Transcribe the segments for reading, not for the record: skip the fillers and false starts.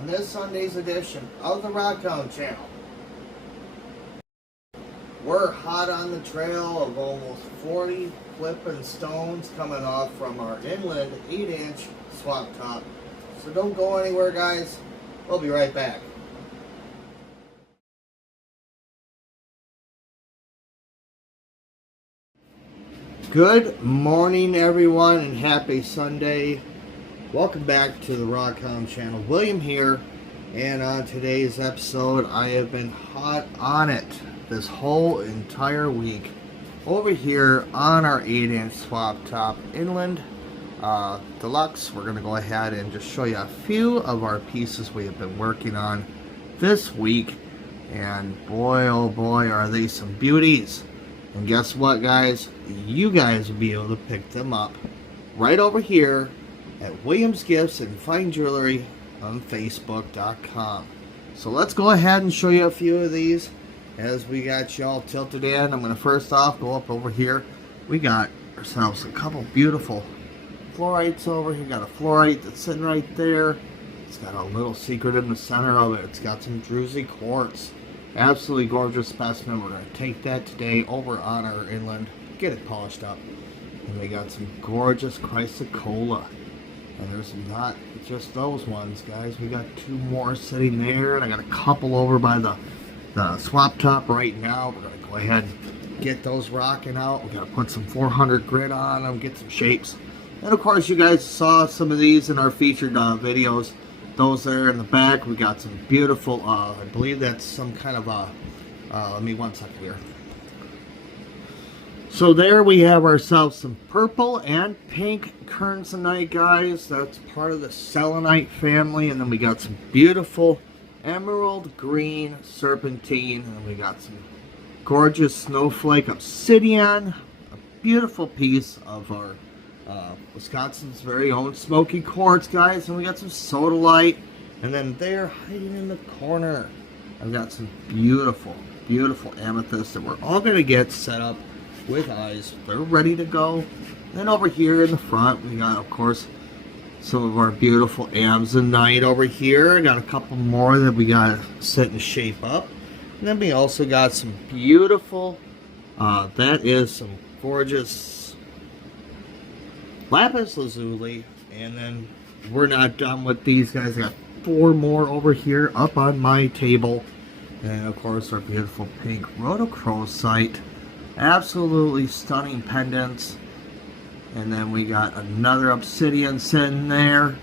on this Sunday's edition of the Rocktown channel. We're hot on the trail of almost 40 flipping stones coming off from our inland 8-inch swap top. So don't go anywhere, guys. We'll be right back. Good morning, everyone, and happy Sunday. Welcome back to the Rocktown channel. William here, and on today's episode, I have been hot on it this whole entire week over here on our 8-inch swap top inland deluxe. We're going to go ahead and just show you a few of our pieces we have been working on this week, and boy oh boy are they some beauties. And guess what, guys? You guys will be able to pick them up right over here at Williams Gifts and Fine Jewelry on Facebook.com. So let's go ahead and show you a few of these as we got you all tilted in. I'm going to first off go up over here. We got ourselves a couple beautiful fluorites over here. Got a fluorite that's sitting right there. It's got a little secret in the center of it. It's got some druzy quartz. Absolutely gorgeous specimen. We're going to take that today over on our inland, get it polished up. And we got some gorgeous chrysocolla. And there's not just those ones, guys. We got two more sitting there, and I got a couple over by the swap top right now. We're going to go ahead and get those rocking out. We got to put some 400 grit on them, get some shapes. And of course, you guys saw some of these in our featured videos. Those there in the back, we got some beautiful, I believe that's some kind of let me one second here. So there we have ourselves some purple and pink kernzonite, guys. That's part of the selenite family. And then we got some beautiful emerald green serpentine. And we got some gorgeous snowflake obsidian. A beautiful piece of our Wisconsin's very own smoky quartz, guys. And we got some sodalite. And then there, hiding in the corner, I've got some beautiful, beautiful amethyst that we're all going to get set up with eyes. They're ready to go. Then over here in the front, we got, of course, some of our beautiful amazonite over here. I got a couple more that we got to set and shape up. And then we also got some beautiful, that is some gorgeous lapis lazuli. And then we're not done with these, guys. I got 4 more over here up on my table. And of course, our beautiful pink rhodochrosite. Absolutely stunning pendants. And then we got another obsidian sitting there.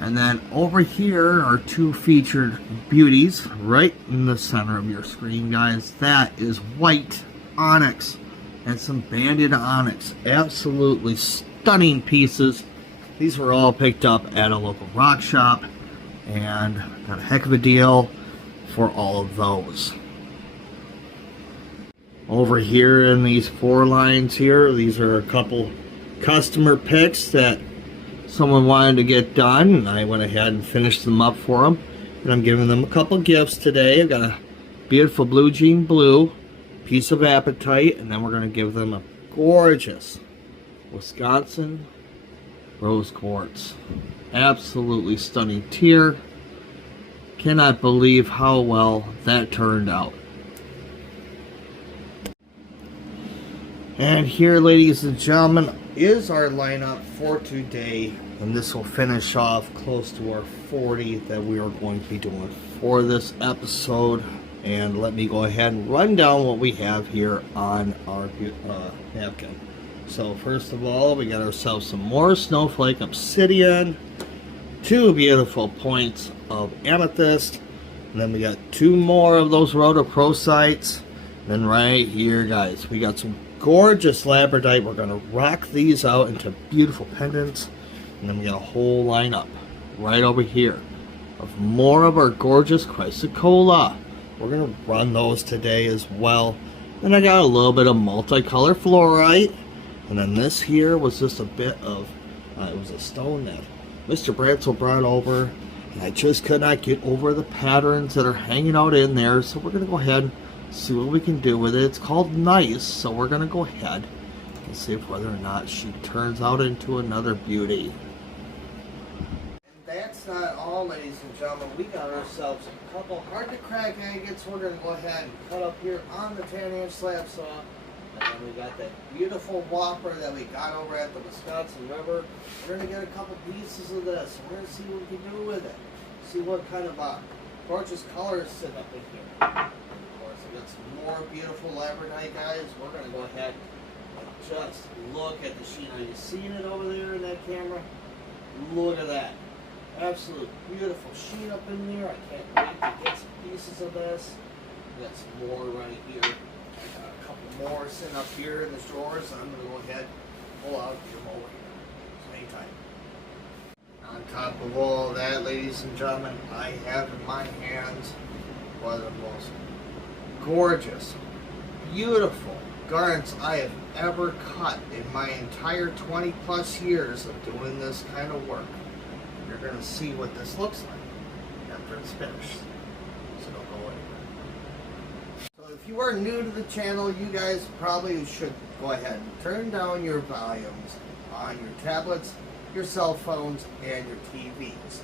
And then over here are 2 featured beauties right in the center of your screen, guys. That is white onyx and some banded onyx. Absolutely stunning pieces. These were all picked up at a local rock shop, and got a heck of a deal for all of those. Over here in these 4 lines here, these are a couple customer picks that someone wanted to get done, and I went ahead and finished them up for them. And I'm giving them a couple gifts today. I've got a beautiful blue jean blue piece of apatite, and then we're going to give them a gorgeous Wisconsin rose quartz. Absolutely stunning tier. Cannot believe how well that turned out. And here, ladies and gentlemen, is our lineup for today. And this will finish off close to our 40 that we are going to be doing for this episode. And let me go ahead and run down what we have here on our napkin. So first of all, we got ourselves some more snowflake obsidian. 2 beautiful points of amethyst. And then we got 2 more of those rhodochrosites. Then right here, guys, we got some gorgeous labradorite. We're going to rock these out into beautiful pendants. And then we got a whole lineup right over here of more of our gorgeous chrysocolla. We're going to run those today as well. Then I got a little bit of multicolor fluorite. And then this here was just a bit of, it was a stone that Mr. Bradsell brought over. And I just could not get over the patterns that are hanging out in there. So we're going to go ahead and see what we can do with it. It's called Nice. So we're going to go ahead and see if whether or not she turns out into another beauty. And that's not all go, ladies and gentlemen. We got ourselves a couple hard to crack agates. We're going to go ahead and cut up here on the 10-inch slab saw. And then we got that beautiful whopper that we got over at the Wisconsin River. We're going to get a couple pieces of this. We're going to see what we can do with it. See what kind of gorgeous colors sit up in here. Of course, we got some more beautiful labradorite, guys. We're going to go ahead and just look at the sheen. Are you seeing it over there in that camera? Look at that. Absolute beautiful sheen up in there. I can't wait to get some pieces of this. We got some more right here. I got a couple more sitting up here in the drawers. So I'm going to go ahead and pull out your mower here. So anytime. On top of all of that, ladies and gentlemen, I have in my hands one of the most gorgeous, beautiful garnets I have ever cut in my entire 20 plus years of doing this kind of work. You're going to see what this looks like after it's finished. So don't go anywhere. So if you are new to the channel, you guys probably should go ahead and turn down your volumes on your tablets, your cell phones, and your TVs.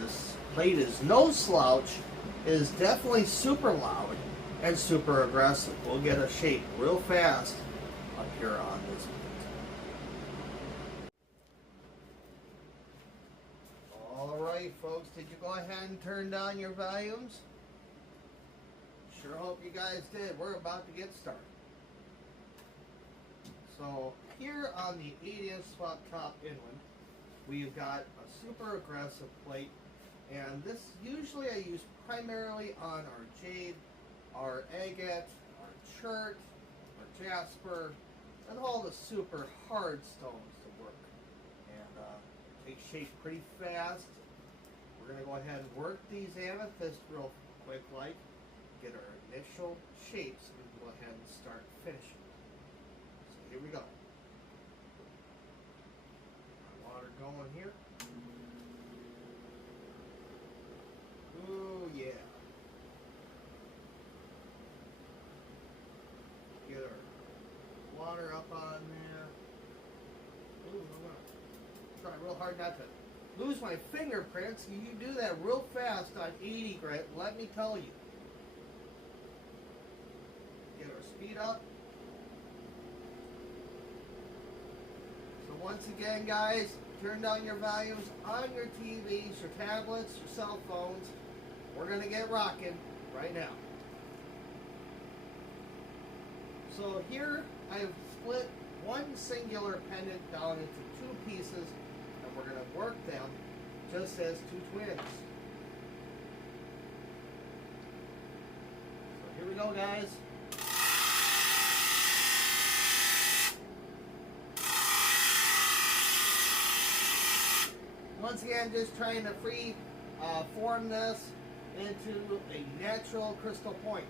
This plate is no slouch. It is definitely super loud and super aggressive. We'll get a shape real fast up here on this plate. Alright folks, did you go ahead and turn down your volumes? Sure hope you guys did. We're about to get started. So here on the 8-inch swap top inland, we've got a super aggressive plate, and this usually I use primarily on our jade, our agate, our chert, our jasper, and all the super hard stones to work. And take shape pretty fast. We're going to go ahead and work these amethyst real quick, like get our initial shape so we can go ahead and start finishing. So here we go. Water going here. Ooh, yeah. Get our water up on there. Ooh, I'm gonna try real hard not to lose my fingerprints. You do that real fast on 80 grit, let me tell you. Get our speed up. So once again, guys, turn down your volumes on your TVs, your tablets, your cell phones. We're going to get rocking right now. So here I've split one singular pendant down into two pieces, and we're going to work them just as two twins. So here we go, guys. Once again, just trying to form this into a natural crystal point.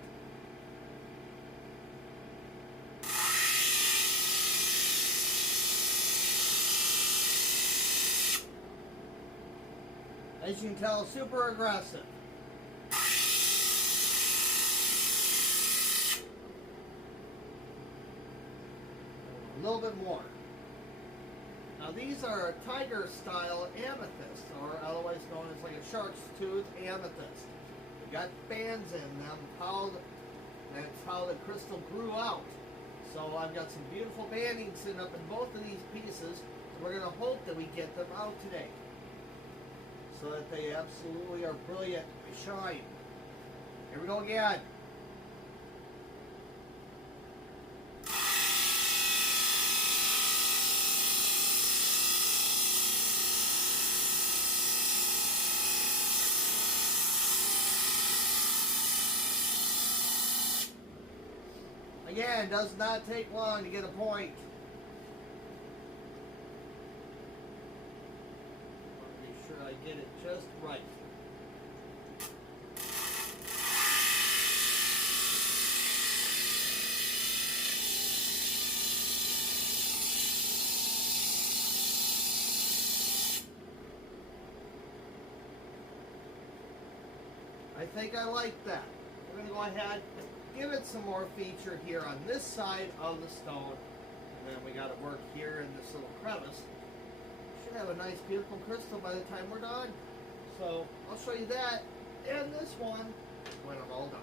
As you can tell, super aggressive. A little bit more. Now these are tiger style amethyst, or otherwise known as like a shark's tooth amethyst. They got bands in them. That's how the crystal grew out. So I've got some beautiful banding sitting up in both of these pieces. We're going to hope that we get them out today, so that they absolutely are brilliant. They shine. Here we go again. Again, does not take long to get a point. Make sure I get it just right. I think I like that. We're going to go ahead and give it some more feature here on this side of the stone. And then we got to work here in this little crevice. Should have a nice beautiful crystal by the time we're done. So I'll show you that and this one when I'm all done.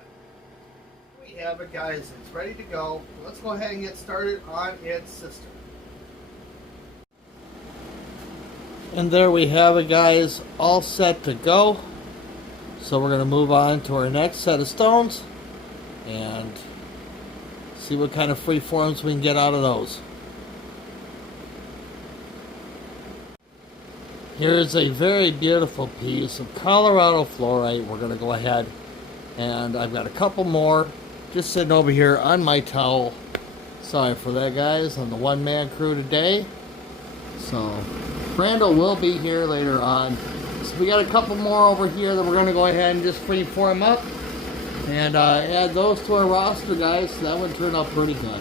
We have it, guys. It's ready to go. Let's go ahead and get started on its system. And there we have it, guys, all set to go. So we're going to move on to our next set of stones and see what kind of free forms we can get out of those. Here's a very beautiful piece of Colorado fluorite. We're going to go ahead and I've got a couple more just sitting over here on my towel. Sorry for that, guys, on the one-man crew today. So Brando will be here later on. So we got a couple more over here that we're going to go ahead and just free form up and add those to our roster, guys. So that one turned out pretty good.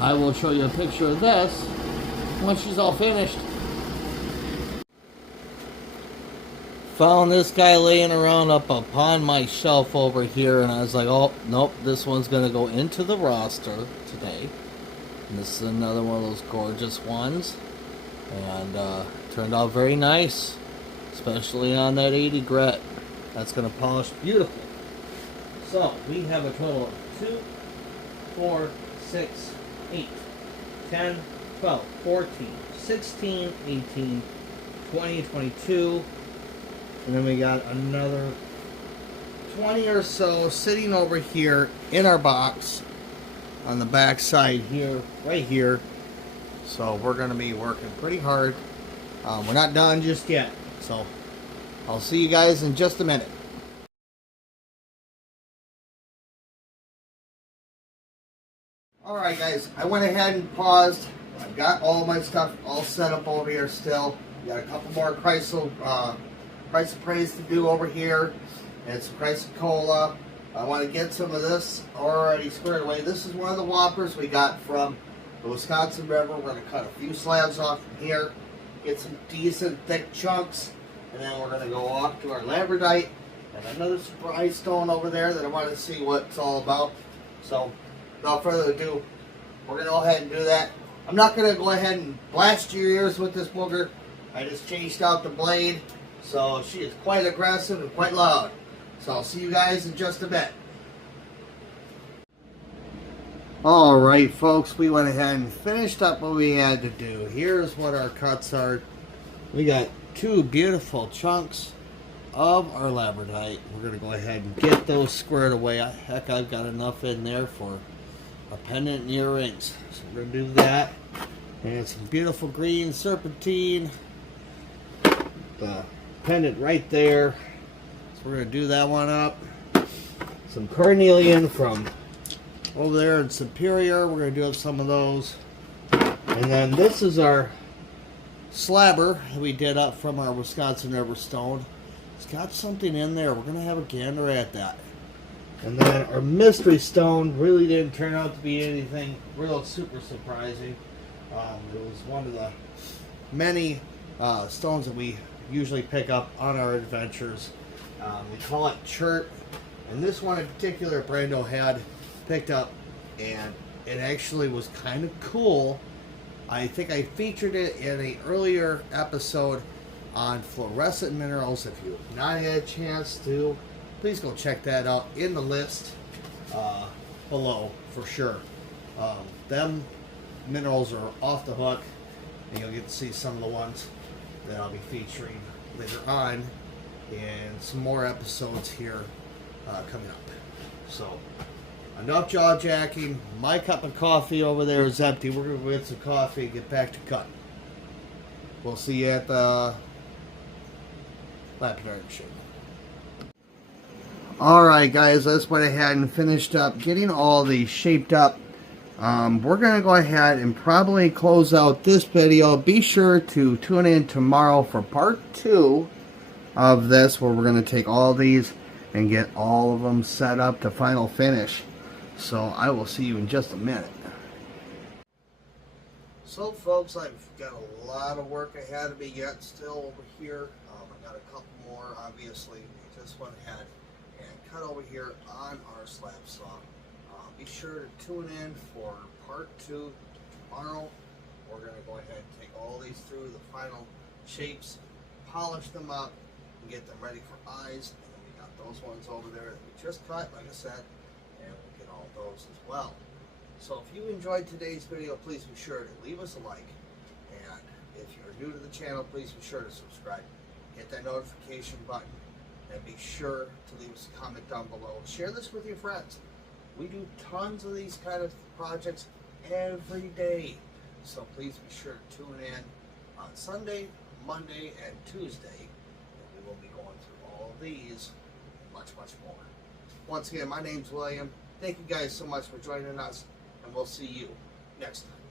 I will show you a picture of this once she's all finished. Found this guy laying around up upon my shelf over here, and I was like, oh, nope, this one's going to go into the roster today. And this is another one of those gorgeous ones. And turned out very nice, especially on that 80 grit. That's going to polish beautifully. So, we have a total of 2, 4, 6, 8, 10, 12, 14, 16, 18, 20, 22, and then we got another 20 or so sitting over here in our box on the back side here, right here. So we're going to be working pretty hard. We're not done just yet. So I'll see you guys in just a minute. Alright, guys, I went ahead and paused. I've got all my stuff all set up over here still. Got a couple more chrysoprase to do over here, and some chrysocolla. I want to get some of this already squared away. This is one of the whoppers we got from the Wisconsin River. We're going to cut a few slabs off from here, get some decent thick chunks, and then we're going to go off to our labradite and another surprise stone over there that I want to see what it's all about. So without further ado, we're going to go ahead and do that. I'm not going to go ahead and blast your ears with this booger. I just changed out the blade, so she is quite aggressive and quite loud. So I'll see you guys in just a bit. Alright, folks, we went ahead and finished up what we had to do. Here's what our cuts are. We got 2 beautiful chunks of our labradite. We're going to go ahead and get those squared away. Heck, I've got enough in there for a pendant and earrings. So we're going to do that. And some beautiful green serpentine. The pendant right there. So we're going to do that one up. Some carnelian from over there in Superior. We're going to do up some of those. And then this is our slabber we did up from our Wisconsin River stone. It's got something in there. We're going to have a gander at that. And then our mystery stone really didn't turn out to be anything real super surprising. It was one of the many stones that we usually pick up on our adventures. We call it chert. And this one in particular Brando had picked up, and it actually was kind of cool. I think I featured it in an earlier episode on fluorescent minerals. If you have not had a chance to, please go check that out in the list below for sure. Them minerals are off the hook, and you'll get to see some of the ones that I'll be featuring later on in some more episodes here coming up. So enough jaw jacking. My cup of coffee over there is empty. We're going to go get some coffee and get back to cutting. We'll see you at the lapidary machine. Alright, guys, let's went ahead and finished up getting all these shaped up. We're going to go ahead and probably close out this video. Be sure to tune in tomorrow for part 2 of this, where we're going to take all these and get all of them set up to final finish. So I will see you in just a minute. So folks, I've got a lot of work ahead of me yet still over here. I got a couple more, obviously. We just went ahead and cut over here on our slab saw. Be sure to tune in for part 2 tomorrow. We're going to go ahead and take all these through the final shapes, polish them up and get them ready for eyes. And then we got those ones over there that we just cut, like I said, and we'll get all those as well. So if you enjoyed today's video, please be sure to leave us a like. And if you're new to the channel, please be sure to subscribe. Hit that notification button. And be sure to leave us a comment down below. Share this with your friends. We do tons of these kind of projects every day. So please be sure to tune in on Sunday, Monday, and Tuesday. And we will be going through all of these and much, much more. Once again, my name's William. Thank you guys so much for joining us. And we'll see you next time.